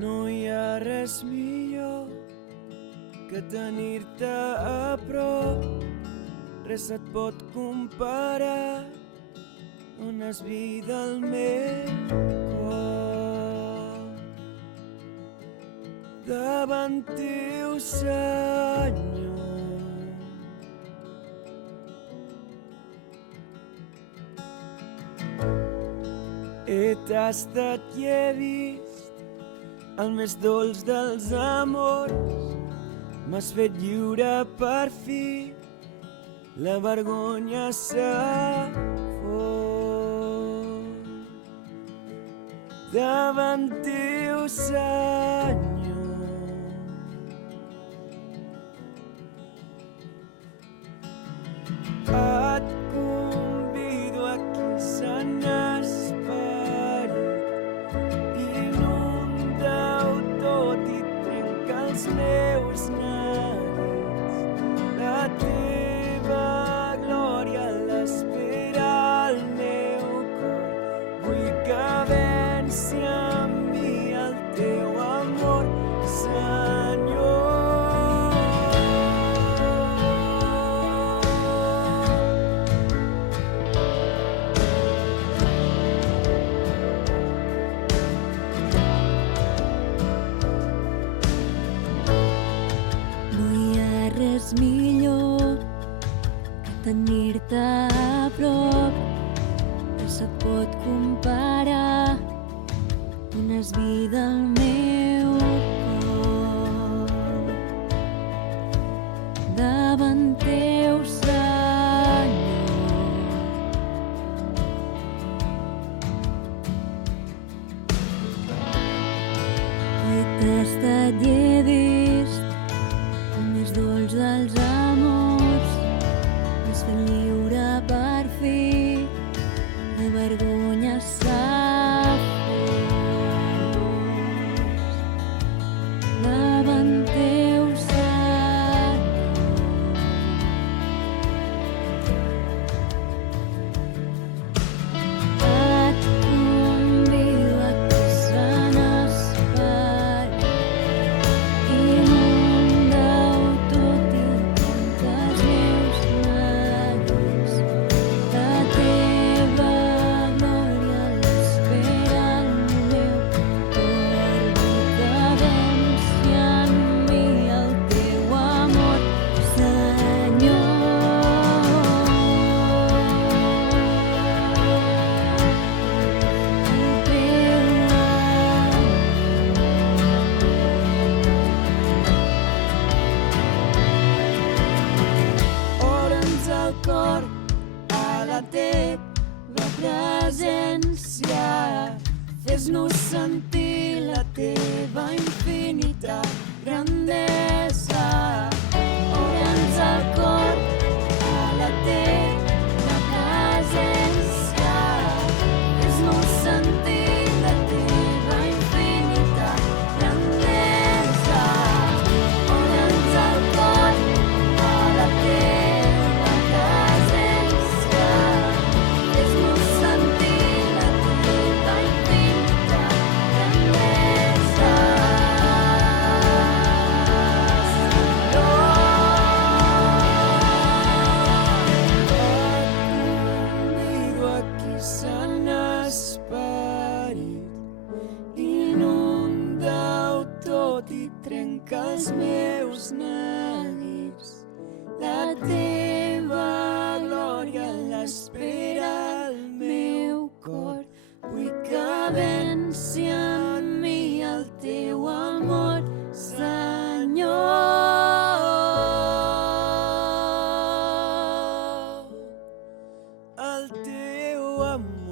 No hi ha res millor que tenir-te a prop, res et pot comparar, dones vida al meu cor. Davant teu, Senyor, he tastat i he vist el més dolç dels amors. M'has fet lliure per fi, la vergonya s'ha fos. Davant teu, Senyor, et convido aquí, Sant Esperit, inunda-ho tot i trenca els meus neguits. La teva glòria l'espera al meu cor. Vull que venci en mi el teu amor, Senyor. No hi ha res millor que tenir-te a prop, res et pot comparar, dones vida al meu cor. Davant teu, Senyor, he tastat i he vist el més dolç dels amors. M'has fet lliure per fi, la vergonya s'ha fos. Davant teu, Senyor, et convido a que Sant Esperit, inunda-ho tot i trenca els meus neguits. La teva glòria l'espera al meu cor. Vull que venci en mi el teu amor, Senyor. Obre'ns el cor a la teva presència, fes-nos sentir la teva infinita grandesa. Obre'ns el cor a la teva presència, fes-nos sentir la teva infinita grandesa. Obre'ns el cor a la teva presència, fes-nos sentir la teva infinita grandesa. Convido aquí, Sant Esperit, inunda-ho tot i trenca els meus neguits. La teva glòria l'espera al meu cor. Vull que venci en mi el teu amor, Senyor. El teu amor.